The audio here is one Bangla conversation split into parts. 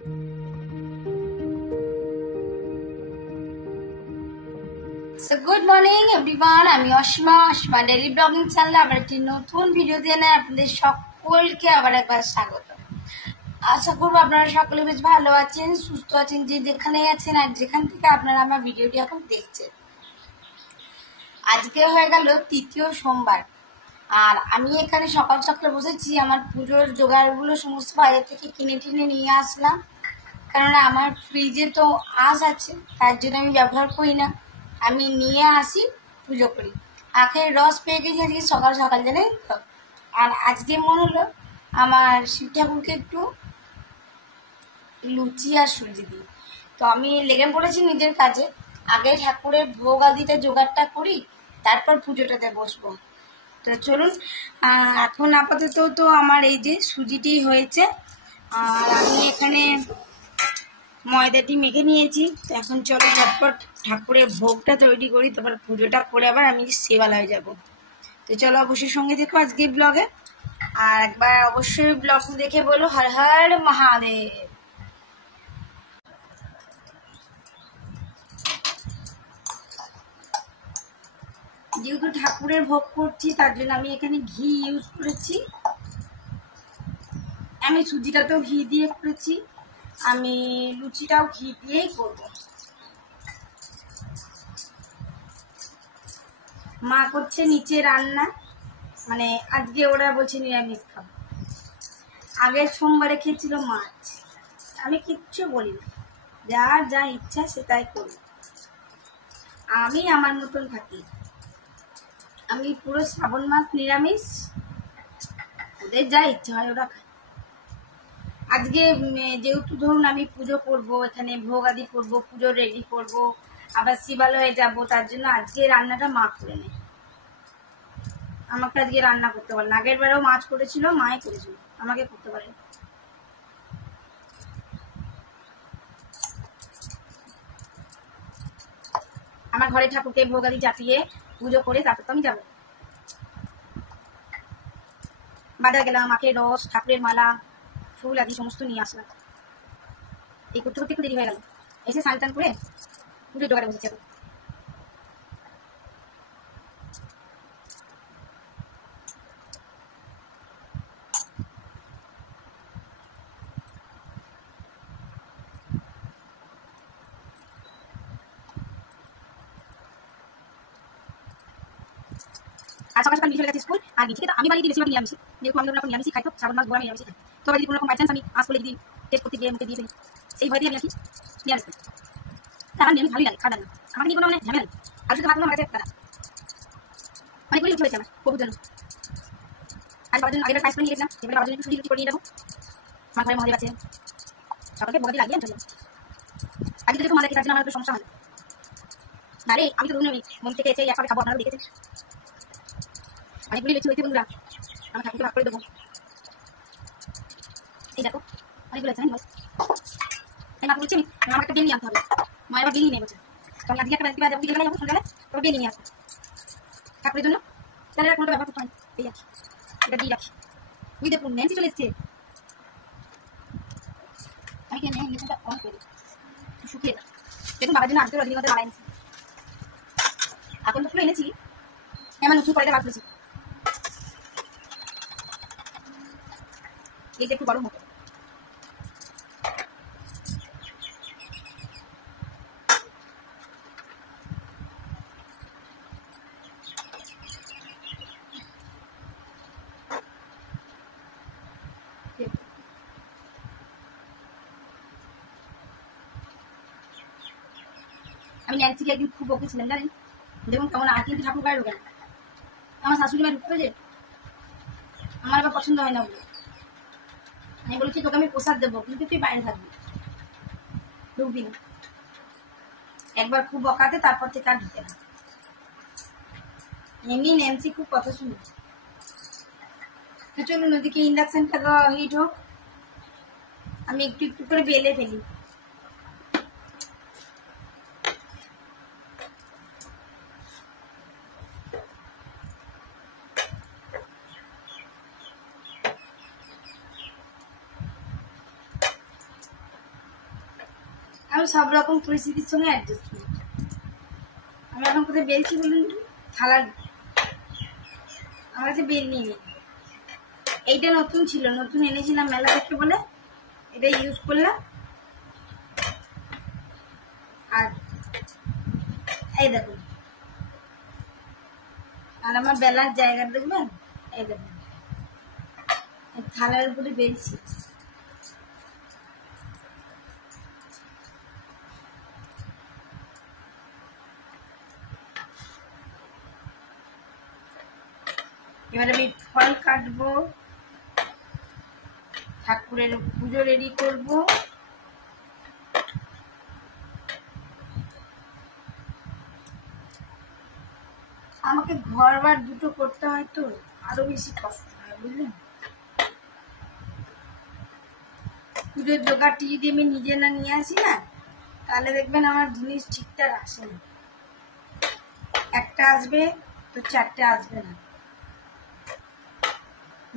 So good morning everyone, আমি অসীমা ডেইলি ব্লগিং চ্যানেলে আবার একটি নতুন ভিডিও দিয়ে আপনাদের সকলকে আবার একবার স্বাগত। আশা করবো আপনারা সকলে বেশ ভালো আছেন, সুস্থ আছেন, যে যেখানে আছেন আর যেখান থেকে আপনারা আমার ভিডিওটি এখন দেখছেন। আজকে হয়ে গেল তৃতীয় সোমবার, আর আমি এখানে সকাল সকালে বসেছি। আমার পুজোর জোগাড়গুলো সমস্ত বাইরে থেকে কিনে টিনে নিয়ে আসলাম, কারণ আমার ফ্রিজে তো আঁশ আছে, তার জন্য আমি ব্যবহার করি না। আমি নিয়ে আসি, পুজো করি। আখের রস পেয়ে গেছি আজকে সকাল সকাল, জানেন তো। আর আজকে মনে হলো আমার শিব ঠাকুরকে একটু লুচি আর সুজি দিই, তো আমি লেগে পড়েছি নিজের কাজে। আগে ঠাকুরের ভোগ আদিতে জোগাড়টা করি, তারপর পুজোটাতে বসবো। তো চলুন, এখন আপাতত তো আমার এই যে সুজিটি হয়েছে, আর আমি এখানে ময়দাটি মেখে নিয়েছি। তো এখন চলো ঝটপট ঠাকুরের ভোগটা তৈরি করি, তারপর পুজোটা করে আবার আমি সেবালয়ে যাব। তো চলো অবশ্যই সঙ্গে দেখো আজকে ব্লগে, আর একবার অবশ্যই ব্লগ দেখে বলো হর হর মহাদেব। যেহেতু ঠাকুরের ভোগ করছি, তার জন্য আমি এখানে ঘি ইউজ করেছি। আমি সুজিটাতেও ঘি দিয়ে করেছি, আমি লুচিটাও ঘি দিয়েই করবো। মা করছে নিচে রান্না, মানে আজকে ওরা বলছে নিরামিষ খাবো। আগের সোমবারে খেয়েছিল মাছ, আমি কিচ্ছু বলি না, যার যা ইচ্ছা সে তাই করি। আমি আমার মতন থাকি, আমি পুরো শ্রাবণ মাস নিরামিষ, ওদের যা ইচ্ছা হয় ওরা খায়। আজকে যেহেতু ধরুন আমি পুজো করব, এখানে ভোগ আদি করবো, পুজো রেডি করব, আবার শিবালয়ে যাব, তার জন্য আজকে রান্নাটা মা করে নেয়। আমাকে আজকে রান্না করতে পারে না। আগের বারেও মাছ করেছিল, মাই করেছিল, আমাকে করতে পারে। আমার ঘরে ঠাকুরকে ভোগ আদি চাপিয়ে পুজো করে তারপর তো আমি যাবো। বাজার গেলাম, আখের রস, ঠাকুরের মালা, ফুল আদি সমস্ত নিয়ে আসলাম। এই করতে করতে একটু দেরি হয়ে গেল। এসে স্নান টান করে পুজো জোগাড়ে বসেছি। আর সকাল সকাল মিশে গেছে স্কুল, আর গেছি তো আমি বাড়ি দিয়ে বেশিরভাগ নিরামিষ, যেহেতু আমি এখন নিরামিষই খাই, তো শ্রাবণ মাস গোড়া নিরামিষই খাই। তো যদি কোনো রকম বাই চান্স আমি আজ করে যদি টেস্ট করতে গিয়ে মুখে দিয়ে ফেলি, সেই ভয় দিয়ে আমি আসি নিরামিষ খাই। তারা নিরামিষ ভালোই লাগে, খাওয়া না আমাকে নিয়ে কোনো মানে ঝামেলা নেই। আর শুধু ভাবলাম আমার কাছে তারা অনেকগুলি লুচি হয়েছে আমার প্রভুর জন্য। আজ বাবার জন্য আগের কাজ করে নিয়ে গেছিলাম, এবারে বাবার জন্য একটু সুজি লুচি করে নিয়ে যাবো। আমার ঘরে মহাদেব আছে, সকালকে বগাদি লাগিয়ে আমি চলে যাবো। আজকে যেহেতু মাদের তার জন্য আমার একটু সমস্যা হয় না রে। আমি তো ধরুন আমি মন থেকে এসে একভাবে খাবো, আপনারা দেখেছেন অনেকগুলি লুচি হয়েছে বন্ধুরা, আমি ঠাকুরকে ভাগ করে দেবো। এই দেখো অনেকগুলো আছে, আমি মা বলছি আমার একটা বিল নিয়ে আনতে হবে। মা এবার বিল নিয়ে বলছে, তখন আজকে একটা ব্যক্তি যাবো, বিকেলে যাবো, সন্ধ্যাবেলা তোর বিল নিয়ে আসবো ঠাকুরের জন্য। তাহলে আর কোনোটা ব্যবহার করতে হয়, এই আছে, এটা দিয়ে রাখি। তুই দেখুন ন্যান্সি চলে এসছে, আমি কেন নিচেটা অন করে শুকিয়ে দাও। দেখুন বাবার জন্য আজকে রজনীগন্ধা মালা এনেছি, এখন তো ফুল এনেছি, এমন উঁচু করে বার করেছি। এইটা একটু গরম হতো। আমি ন্যান্সিকে একদিন খুব বকেছিলাম জানেন, দেখুন কেমন আর কিন্তু ঠাকুর গায়ে ঢোকে না। আমার শাশুড়ি মা ঢুকতে যে আমার আবার পছন্দ হয় না বলে আমি বলেছি তোকে আমি প্রসাদ দেবো, কিন্তু তুই বাইরে থাকবি, ঢুকবি না। একবার খুব বকাতে, তারপর থেকে আর ঢুকে না। এমনি ন্যান্সি খুব কথা শুনে। চলুন ওদিকে ইন্ডাকশনটা হিট হোক, আমি একটু একটু করে বেলে ফেলি। আমি সব রকম পরিস্থিতির সঙ্গে অ্যাডজাস্ট করি। আমি এখন কোথায় বেলছি বলুন, থালা আমার কাছে বেল নিয়ে নেই। এইটা নতুন ছিল, নতুন এনেছিলাম মেলা থেকে বলে এটা ইউজ করলাম। আর এই দেখুন, আর আমার বেলার জায়গা দেখবেন, এই দেখুন থালার উপরে বেলছি। এবার আমি ফল কাটবো, ঠাকুরের পুজো রেডি করব। আমাকে ঘর বার দুটো করতে হয় তো আরো বেশি কষ্ট হয়, বুঝলেন। পুজোর জোগাড়টি যদি আমি নিজে না নিয়ে আসি না, তাহলে দেখবেন আমার জিনিস ঠিকঠাক আসে না। একটা আসবে তো চারটে আসবে না।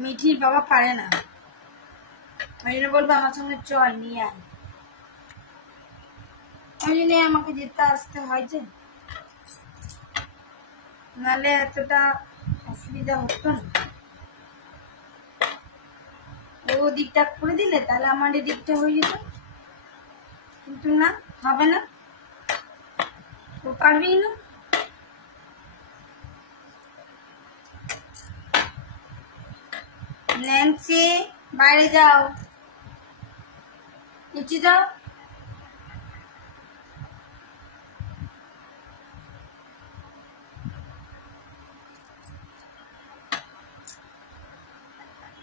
মিঠির বাবা পারে না, ওই জন্য বলবো আমার সঙ্গে চল নিয়ে আয়। ওই জন্য আমাকে যেতে আসতে হয়, যে নাহলে এতটা অসুবিধা হতো না। ও দিকটা করে দিলে তাহলে আমার এই দিকটা হয়ে যেত, কিন্তু না, হবে না, ও পারবেই না। ন্যান্সি বাইরে যাও, নিচে যাও।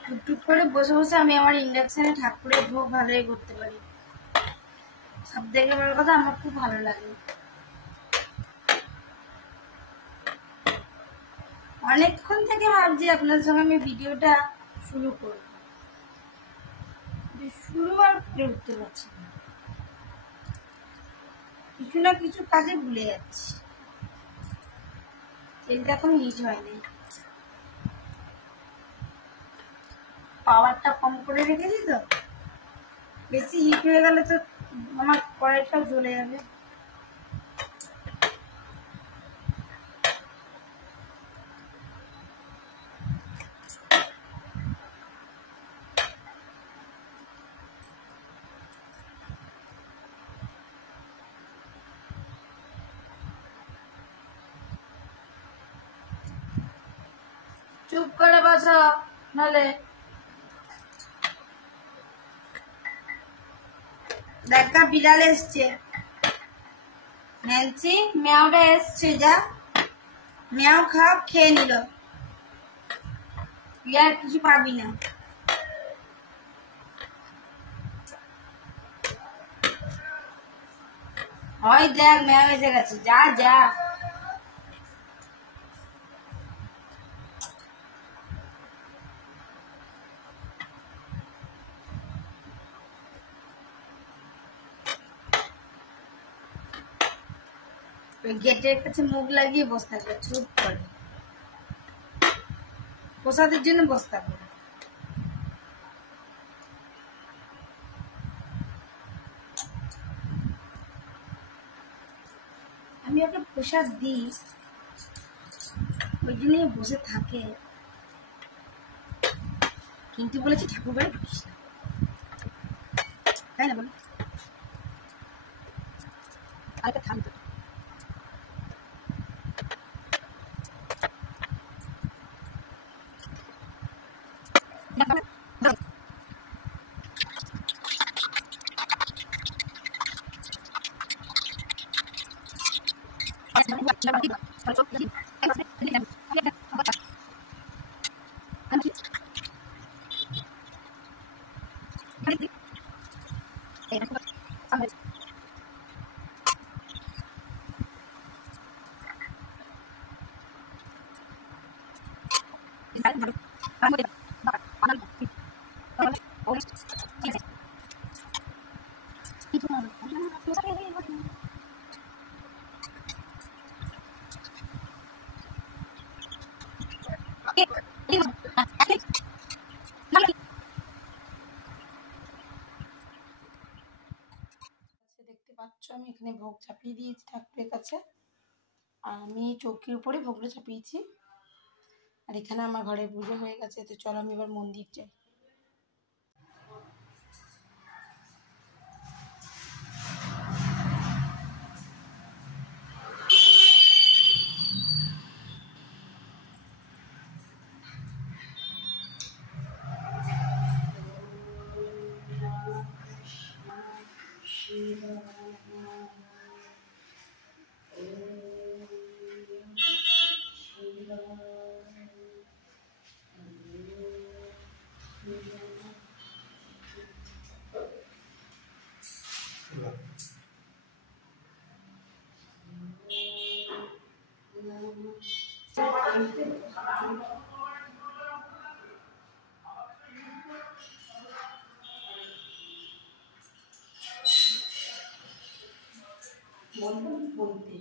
টুকটুক করে বসে বসে আমি আমার ইন্ডাকশনে ঠাকুরের ভোগ ভালোই করতে পারি। সব থেকে বড় কথা, আমার খুব ভালো লাগে। অনেকক্ষণ থেকে ভাবছি আপনার সঙ্গে আমি ভিডিওটা শুরু করব, শুরু আর করে উঠতে পারছি না, কিছু না কিছু কাজে ভুলে যাচ্ছি। তেলটা এখন হিট হয়নি, পাওয়ারটা কম করে রেখেছি তো, বেশি হিট হয়ে গেলে তো আমার কড়াইটাও জ্বলে যাবে। চুপ করে বসো, নাহলে দেখা বিড়াল এসছে। ন্যান্সি, মেয়াওটা এসছে, যা মেয়াও খাও, খেয়ে নিল, তুই আর কিছু পাবি না। ওই দেখ মেয়াও এসে গেছে, যা যা। ওই গেটের কাছে মুখ লাগিয়ে বসে থাকবে, চুপ করে, প্রসাদের জন্য বসে থাকবে। আমি ওকে প্রসাদ দিই, ওই জন্যই বসে থাকে, কিন্তু বলেছি ঠাকুর বাড়ি ঢুকিস না, তাই না বলো? আরেকটা থাম তো। আমি এখানে ভোগ চাপিয়ে দিয়েছি ঠাকুরের কাছে, আর আমি চৌকির উপরে ভোগটা চাপিয়েছি। আর এখানে আমার ঘরে পুজো হয়ে গেছে, তো চলো আমি এবার মন্দির যাই। বলতে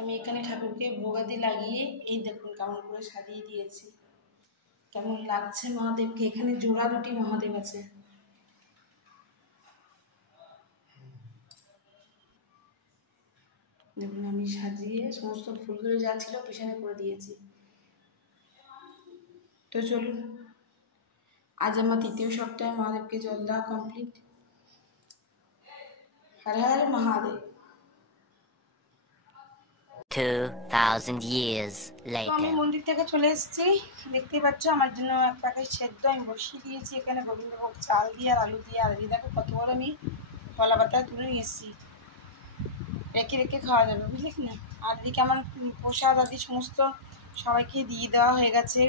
আমি এখানে ঠাকুরকে ভোগাদি লাগিয়ে এই দেখুন কেমন করে সাজিয়ে দিয়েছি। কেমন লাগছে মহাদেবকে। এখানে জোড়া দুটি মহাদেব আছে। দেখুন আমি সাজিয়ে সমস্ত ফুলগুলো যা ছিল পেছনে করে দিয়েছি। তো চলুন, আজ আমার 3য় সপ্তাহে মহাদেবকে জল দেওয়া কমপ্লিট। হর হর মহাদেব। 2000 years আমি later. মন্দির থেকে চলে এসেছি, দেখতেই পাচ্ছ আমার জন্য এক প্যাকেট সেদ্ধ আমি বসিয়ে দিয়েছি এখানে গোবিন্দভোগ চাল দিয়ে আর আলু দিয়ে। আর দেখো কত বড় আমি কলা পাতা তুলে নিয়ে এসেছি, রেখে রেখে খাওয়া যাবে, বুঝলি কি না। আর এদিকে আমার প্রসাদ আদি সমস্ত সবাইকে দিয়ে দেওয়া হয়ে গেছে।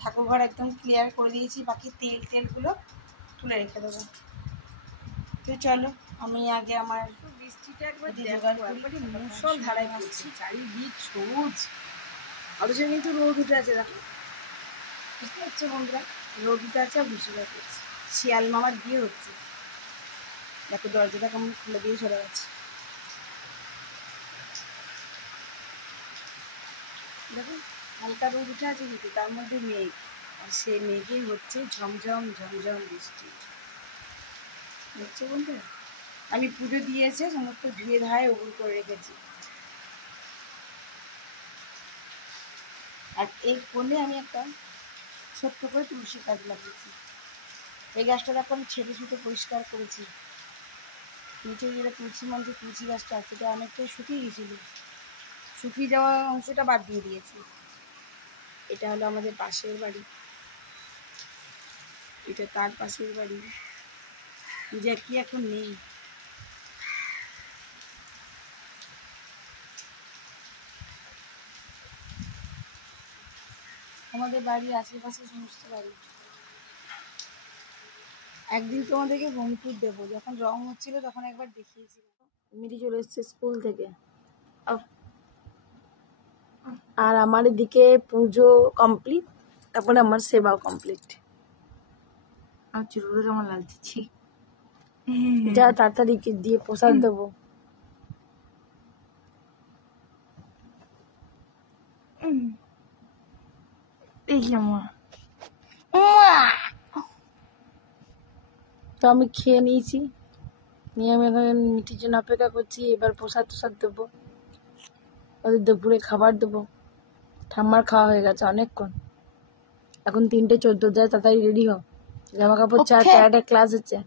ঠাকুর ঘর একদম ক্লিয়ার করে দিয়েছি, বাকি তেলগুলো তুলে রেখে দেবো। তো চলো আমি আগে আমার বৃষ্টিটা একবার মুসল ধারায় পড়ছি, চারিদিক সবুজ, অথচ কিন্তু রোদ উঠে আছে। দেখো বুঝতে পারছো বন্ধুরা, রোদ উঠে আছে আর বৃষ্টিটা পড়ছে। শিয়াল মামার বিয়ে হচ্ছে, দেখো দরজাটা কেমন খুলে দিয়ে চলে গেছে। দেখো হালকা রোদ উঠে আছে কিন্তু তার মধ্যে মেঘ, আর সেই মেঘেই হচ্ছে ঝমঝম ঝমঝম বৃষ্টি। দেখছো বন্ধুরা, আমি পুজো দিয়েছে সমস্ত ধুয়ে ধায়ে উবুর করে রেখেছি। আর এই কোণে আমি একটা ছোট্ট করে তুলসী গাছ লাগিয়েছি। এই গাছটা দেখো আমি ছেটে ছুটে পরিষ্কার করেছি। নিচে যেটা তুলসী মঞ্চে তুলসী গাছটা আছে সেটা অনেকটাই শুকিয়ে গেছিলো, শুকিয়ে যাওয়া অংশটা বাদ দিয়ে দিয়েছি। এটা হলো আমাদের পাশের বাড়ি, এটা তার পাশের বাড়ি, যে কি এখন নেই। আমাদের বাড়ির আশেপাশে সমস্ত বাড়ি। একদিন তোমাদেরকে হোমটুর দেবো, যখন রং হচ্ছিল তখন একবার দেখিয়েছিলাম। মিরি চলে এসছে স্কুল থেকে, আর আমার এদিকে পুজো কমপ্লিট, তারপরে আমার সেবাও কমপ্লিট। আর চুলগুলো কেমন লাগছে, যা তাড়াতাড়ি দিয়ে প্রসাদ দেবো। দেখি আমার তো আমি খেয়ে নিয়েছি, নিয়ে আমি এখন মিটির জন্য অপেক্ষা করছি। এবার প্রসাদ টসাদ দেবো, ওদের দুপুরে খাবার দেবো। ঠাম্মার খাওয়া হয়ে গেছে অনেকক্ষণ, এখন 3:14, যায় তাড়াতাড়ি রেডি হও, জামা কাপড় চা, ক্যারাটে ক্লাস হচ্ছে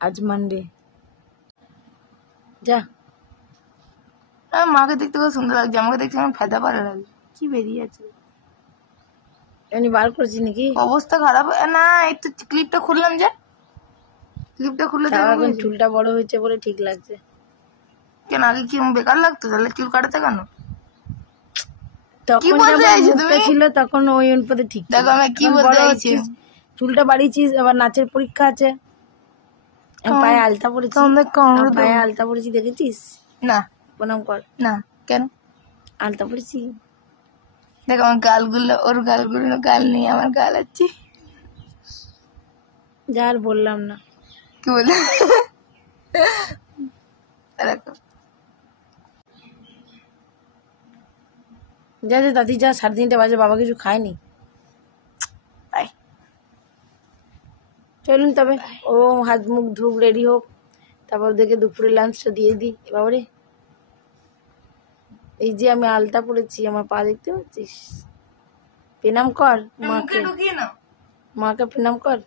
আজ মানডে, যা। মাকে দেখতে খুব সুন্দর লাগছে, আমাকে দেখতে আমার ফেদা পারে লাগছে। কি বেরিয়ে আছে, এমনি বার করছি নাকি? অবস্থা খারাপ। না একটু ক্লিপটা খুললাম, যে ক্লিপটা খুললে তাও দেখবো। এখন চুলটা বড় হয়েছে বলে ঠিক লাগছে। কেন আগে কি বেকার লাগতো? তাহলে চুল কাটাতে কেন? তখন বলতে যখন চাইছো মুখটা তুমি? ছিল তখন ওই অনুপাতে ঠিক ছিল। দেখো আমি কি এখন বলতে বড় চাইছি। হচ্ছিস, চুলটা বাড়িয়েছিস, আবার নাচের পরীক্ষা আছে, আমি পায়ে আলতা পড়েছি, তোমাদের কামড়ে আমি পায়ে দেবো। আলতা পড়েছি, দেখেছিস? না প্রণাম কর। না, কেন? আলতা পড়েছি, দেখো আমার গালগুলো, ওর গালগুলো গাল নেই, আমার গাল আছে। যা আর বললাম না। কি বলে? দেখো যা যা দাদি যা, 3:30 বাজে, বাবা কিছু খায়নি। তাই চলুন তবে, ও হাত মুখ ধুক, রেডি হোক, তারপর দেখে দুপুরে লাঞ্চটা দিয়ে দিই। বাবারে, এই যে আমি আলতা পড়েছি, আমার পা দেখতে পাচ্ছিস? প্রণাম কর মুখে মাকে, ঢুকিয়ে নাও। মাকে প্রণাম কর।